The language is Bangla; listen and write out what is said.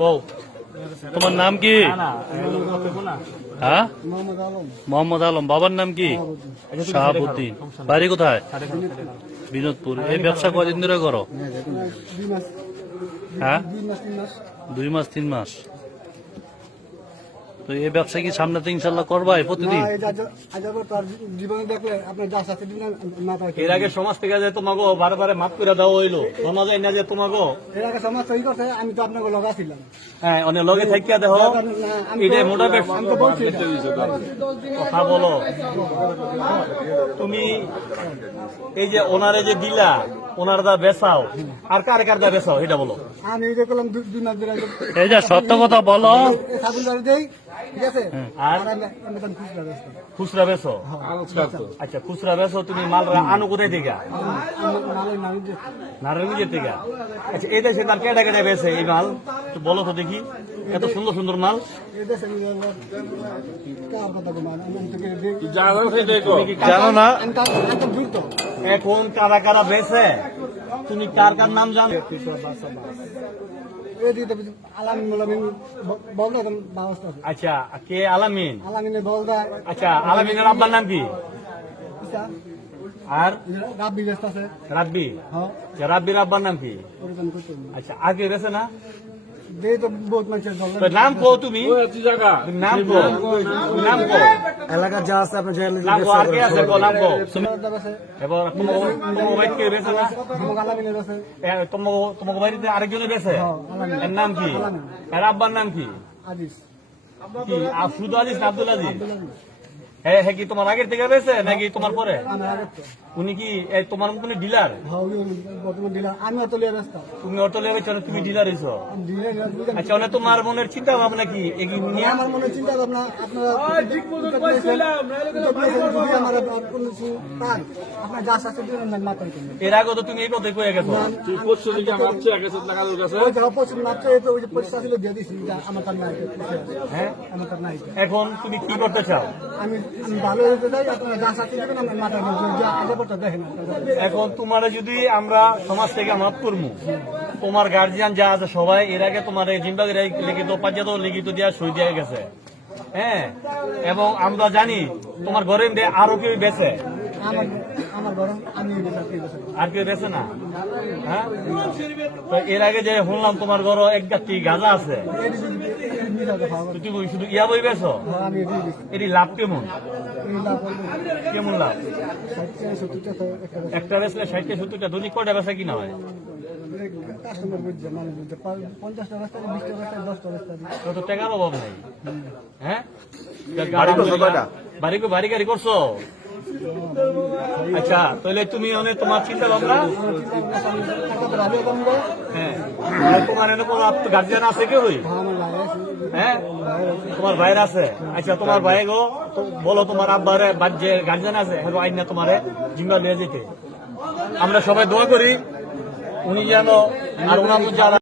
কও তোমার নাম কি? হ্যাঁ, মোহাম্মদ আলম। বাবার নাম কি? শাহাবুদ্দিন। বাড়ি কোথায়? বিনোদপুর। এই ব্যবসা কয়দিন ধরে করো? হ্যাঁ, 2 মাস 3 মাস। তো এই ব্যবসা কি সামনেতে ইনশাল্লাহ করবাই প্রতিদিন? এর আগে সমাজ থেকে যে তোমাকে বারে মাফ করে দেওয়া হইলো, সমাজে না যে তোমাকে আমি তো আপনাকে লগা ছিলাম। হ্যাঁ, অনেক লগে থাকিয়া দেখো এটা মোটা কথা বলো। তুমি এই যে ওনারে যে দিলা, ওনার দা বেচাও আর কার কার দা বেচাও এটা বলো। আমি এই যে করলাম 2 মাস ধরে এই যে সত্য কথা বলো। সাবুন বাড়ি দেই, ঠিক আছে? আর আমি তখন খুচরা বেচতাম। খুচরা বেচো? আচ্ছা, খুচরা বেচো। তুমি মাল আনো কোথায় থেকে? নারায়ণগঞ্জের থেকে। আচ্ছা, এই দেশে তার কেটে কেটে বেছে এই মাল একটু বলো তো দেখি, এত সুন্দর সুন্দর মাল। জানো না? এখন কারা কারা বেছে তুমি কার কার নাম জানো? আচ্ছা, কে আলামিন? আচ্ছা, আলামিনের আব্বার নাম কি? আর রাব্বি? রাব্বির আব্বার নাম কি? আচ্ছা, আগে বেছে না? নাম কো তুমি, নাম কো, নাম কো। এলাকার যা আছে আপনার নাম কো, আর কে আছে কো, নাম কো। এবার তোমার বাইক কে বেছে না? তোমার বাড়িতে আরেকজনের বেছে, এর নাম কি? এর আব্বার নাম কি? কি শুধু আজিজ না আব্দুল আজিজ? হ্যাঁ, হ্যাঁ। কি তোমার আগের থেকে বেছে নাকি তোমার পরে? উনি কি তোমার মতন ডিলার? আমি অতলিয়া রাস্তা, তুমি অটোলে বেছো, তুমি ডিলার হইছো? আচ্ছা, অনেক তোমার মনের চিন্তা ভাবনা কি? আমার মনে চিন্তা ভাবনা আপনারা আপনার যা আছে মাথায় এর আগে তো তুমি এই কথাই কয়ে গেছো। হ্যাঁ, এখন তুমি কি করতে চাও? আমি ভালো হতে চাই, আপনারা যা আছে আমার মাথায় দেখেন। এখন তোমার যদি আমরা সমাজ থেকে মাফ করবো, তোমার গার্জিয়ান যা আছে সবাই এর আগে তোমার জিম্বাগি লিখিত পাঞ্জাত লিখিত দিয়া সই দিয়ে গেছে। হ্যাঁ, এবং আমরা জানি তোমার ঘরে আরো কেউ বেছে, আর কেউ বেছে না। হ্যাঁ, তো এর আগে যে শুনলাম তোমার ঘর এক গাছটি গাঁজা আছে, তুমি শুধু ইয়া বই বেছো, এটি লাভ কেমন? কেমন লাভ? একটা বেচলে 60-70টা, দৈনিক কয়টা বেচা কিনা হয়? তো টাকার অভাব নেই। হ্যাঁ, বাড়ি গাড়ি করছো? আচ্ছা, তাহলে তুমি তোমার চিন্তা ভাবনা, হ্যাঁ, তোমার গার্জিয়ান আছে কেউ? হ্যাঁ, তোমার ভাইয়ের আছে? আচ্ছা, তোমার ভাই গো বলো তোমার আব্বার যে গার্জিয়ান আছে আইন না তোমার জিম্বা নিয়ে যেতে। আমরা সবাই দোয়া করি উনি যেন আর ওনার যারা